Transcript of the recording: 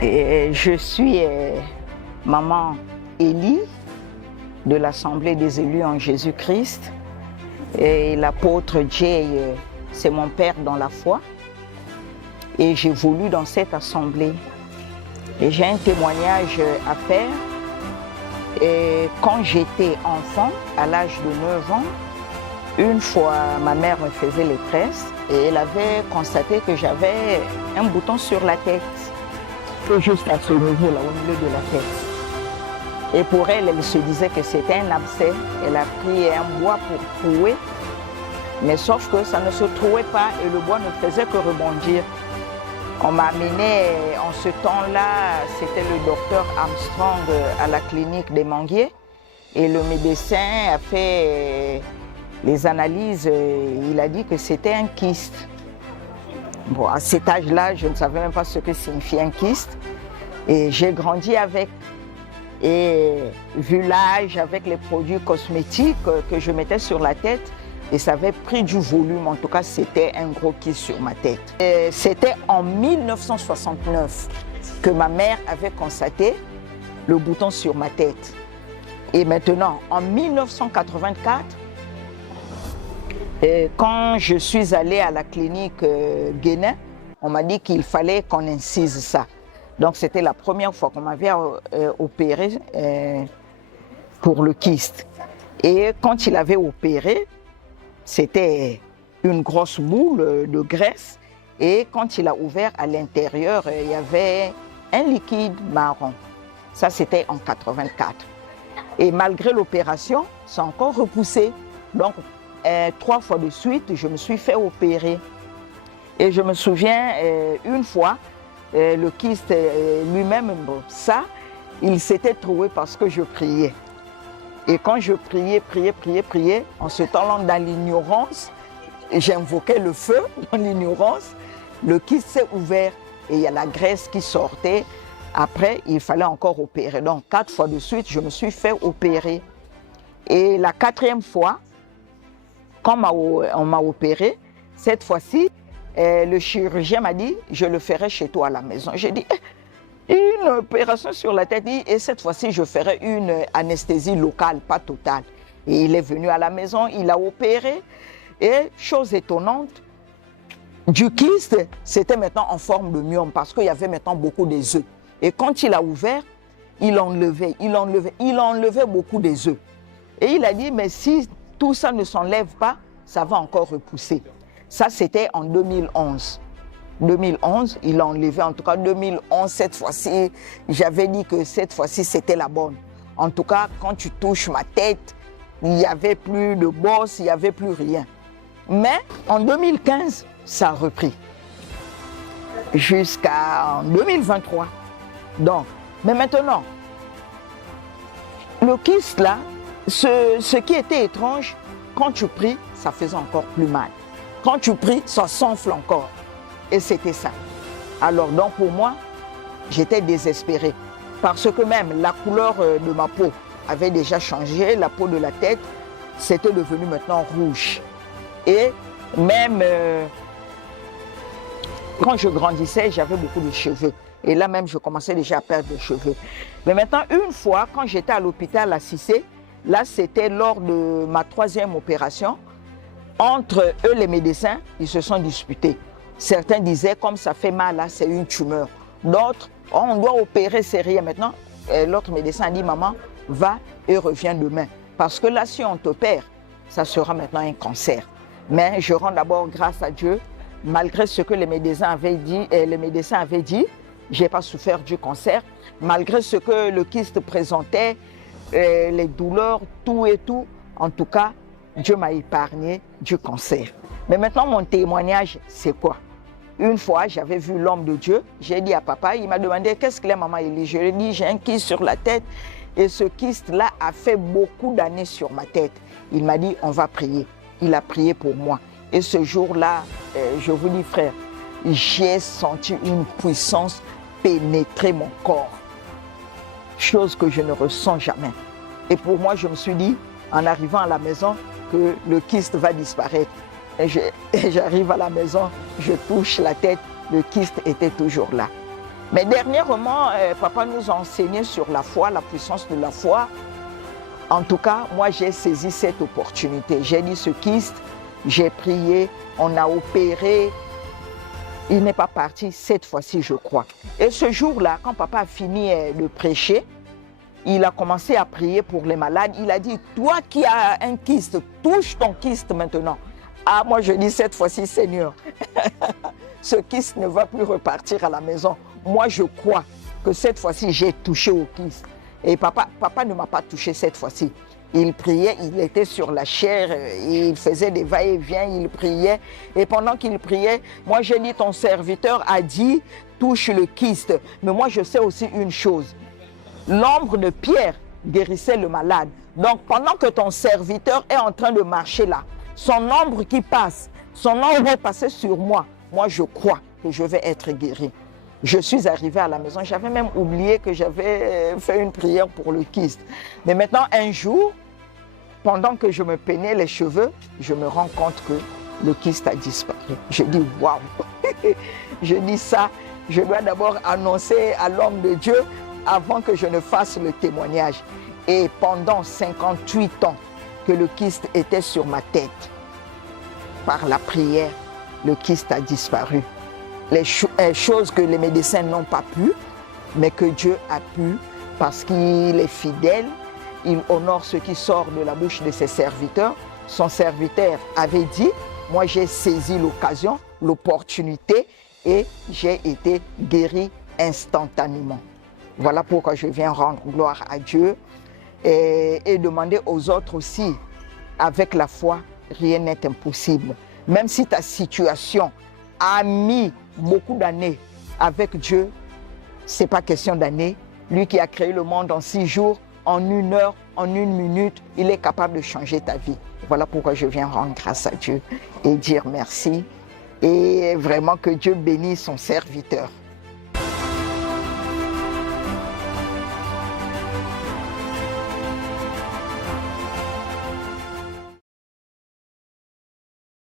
Et je suis maman Élie de l'Assemblée des élus en Jésus-Christ. Et l'apôtre Jay, c'est mon père dans la foi. Et j'évolue dans cette assemblée. Et j'ai un témoignage à faire. Et quand j'étais enfant, à l'âge de 9 ans, une fois ma mère me faisait les tresses et elle avait constaté que j'avais un bouton sur la tête. Juste à ce niveau-là, au milieu de la tête. Et pour elle, elle se disait que c'était un abcès. Elle a pris un bois pour trouer. Mais sauf que ça ne se trouait pas et le bois ne faisait que rebondir. On m'a amené en ce temps-là, c'était le docteur Armstrong à la clinique des Manguiers. Et le médecin a fait les analyses, il a dit que c'était un kyste. Bon, à cet âge-là, je ne savais même pas ce que signifiait un kyste. Et j'ai grandi avec. Et vu l'âge, avec les produits cosmétiques que je mettais sur la tête, et ça avait pris du volume, en tout cas c'était un gros kyste sur ma tête. C'était en 1969 que ma mère avait constaté le bouton sur ma tête. Et maintenant, en 1984, quand je suis allée à la clinique Guénin, on m'a dit qu'il fallait qu'on incise ça. Donc c'était la première fois qu'on m'avait opéré pour le kyste. Et quand il avait opéré, c'était une grosse boule de graisse. Et quand il a ouvert à l'intérieur, il y avait un liquide marron. Ça, c'était en 84. Et malgré l'opération, ça a encore repoussé. Donc, 3 fois de suite, je me suis fait opérer. Et je me souviens, une fois, le kyste lui-même, ça, il s'était trouvé parce que je priais. Et quand je priais, en se temps dans l'ignorance, j'invoquais le feu dans l'ignorance, le kyste s'est ouvert et il y a la graisse qui sortait. Après, il fallait encore opérer. Donc, 4 fois de suite, je me suis fait opérer. Et la 4e fois, quand on m'a opéré, cette fois-ci, le chirurgien m'a dit, je le ferai chez toi à la maison. J'ai dit, une opération sur la tête, et cette fois-ci, je ferai une anesthésie locale, pas totale. Et il est venu à la maison, il a opéré. Et chose étonnante, du kyste, c'était maintenant en forme de myome, parce qu'il y avait maintenant beaucoup des œufs. Et quand il a ouvert, il enlevait beaucoup des œufs. Et il a dit, mais si tout ça ne s'enlève pas, ça va encore repousser. Ça, c'était en 2011. 2011, il a enlevé, en tout cas 2011, cette fois-ci, j'avais dit que cette fois-ci, c'était la bonne. En tout cas, quand tu touches ma tête, il n'y avait plus de bosse, il n'y avait plus rien. Mais en 2015, ça a repris. Jusqu'en 2023. Donc, mais maintenant, le kyste là, ce qui était étrange, quand tu pries, ça faisait encore plus mal. Quand tu pries, ça s'enfle encore. Et c'était ça. Alors donc pour moi, j'étais désespérée. Parce que même la couleur de ma peau avait déjà changé, la peau de la tête, c'était devenu maintenant rouge. Et même quand je grandissais, j'avais beaucoup de cheveux. Et là même, je commençais déjà à perdre des cheveux. Mais maintenant, une fois, quand j'étais à l'hôpital à Cissé, là c'était lors de ma 3e opération, entre eux les médecins, ils se sont disputés. Certains disaient, comme ça fait mal, là, c'est une tumeur. D'autres, oh, on doit opérer, c'est rien. Maintenant, l'autre médecin a dit, maman, va et reviens demain. Parce que là, si on t'opère, ça sera maintenant un cancer. Mais je rends d'abord grâce à Dieu, malgré ce que les médecins avaient dit, je n'ai pas souffert du cancer. Malgré ce que le kyste présentait, les douleurs, tout et tout, en tout cas, Dieu m'a épargné du cancer. Mais maintenant, mon témoignage, c'est quoi? Une fois, j'avais vu l'homme de Dieu, j'ai dit à papa, il m'a demandé qu'est-ce qu'il est, maman Élie. Je lui ai dit, j'ai un kyste sur la tête et ce kyste-là a fait beaucoup d'années sur ma tête. Il m'a dit, on va prier. Il a prié pour moi. Et ce jour-là, je vous dis, frère, j'ai senti une puissance pénétrer mon corps. Chose que je ne ressens jamais. Et pour moi, je me suis dit, en arrivant à la maison, que le kyste va disparaître. Et j'arrive à la maison, je touche la tête, le kyste était toujours là. Mais dernièrement, papa nous a enseigné sur la foi, la puissance de la foi. En tout cas, moi, j'ai saisi cette opportunité. J'ai dit ce kyste, j'ai prié, on a opéré. Il n'est pas parti cette fois-ci, je crois. Et ce jour-là, quand papa a fini de prêcher, il a commencé à prier pour les malades. Il a dit, toi qui as un kyste, touche ton kyste maintenant. Ah, moi, je dis cette fois-ci, Seigneur, ce kyste ne va plus repartir à la maison. Moi, je crois que cette fois-ci, j'ai touché au kyste. Et papa ne m'a pas touché cette fois-ci. Il priait, il était sur la chair, il faisait des va-et-vient, il priait. Et pendant qu'il priait, moi j'ai dit, ton serviteur a dit, touche le kyste. Mais moi je sais aussi une chose, l'ombre de Pierre guérissait le malade. Donc pendant que ton serviteur est en train de marcher là, son ombre qui passe, son ombre est passée sur moi. Moi je crois que je vais être guéri. Je suis arrivée à la maison, j'avais même oublié que j'avais fait une prière pour le kyste. Mais maintenant, un jour, pendant que je me peignais les cheveux, je me rends compte que le kyste a disparu. Je dis, waouh! Je dis ça, je dois d'abord annoncer à l'homme de Dieu avant que je ne fasse le témoignage. Et pendant 58 ans que le kyste était sur ma tête, par la prière, le kyste a disparu. Les choses que les médecins n'ont pas pu, mais que Dieu a pu, parce qu'il est fidèle, il honore ce qui sort de la bouche de ses serviteurs. Son serviteur avait dit, moi j'ai saisi l'occasion, l'opportunité, et j'ai été guéri instantanément. Voilà pourquoi je viens rendre gloire à Dieu et demander aux autres aussi, avec la foi, rien n'est impossible. Même si ta situation a mis beaucoup d'années avec Dieu, ce n'est pas question d'années. Lui qui a créé le monde en 6 jours, en 1 heure, en 1 minute, il est capable de changer ta vie. Voilà pourquoi je viens rendre grâce à Dieu et dire merci. Et vraiment que Dieu bénisse son serviteur.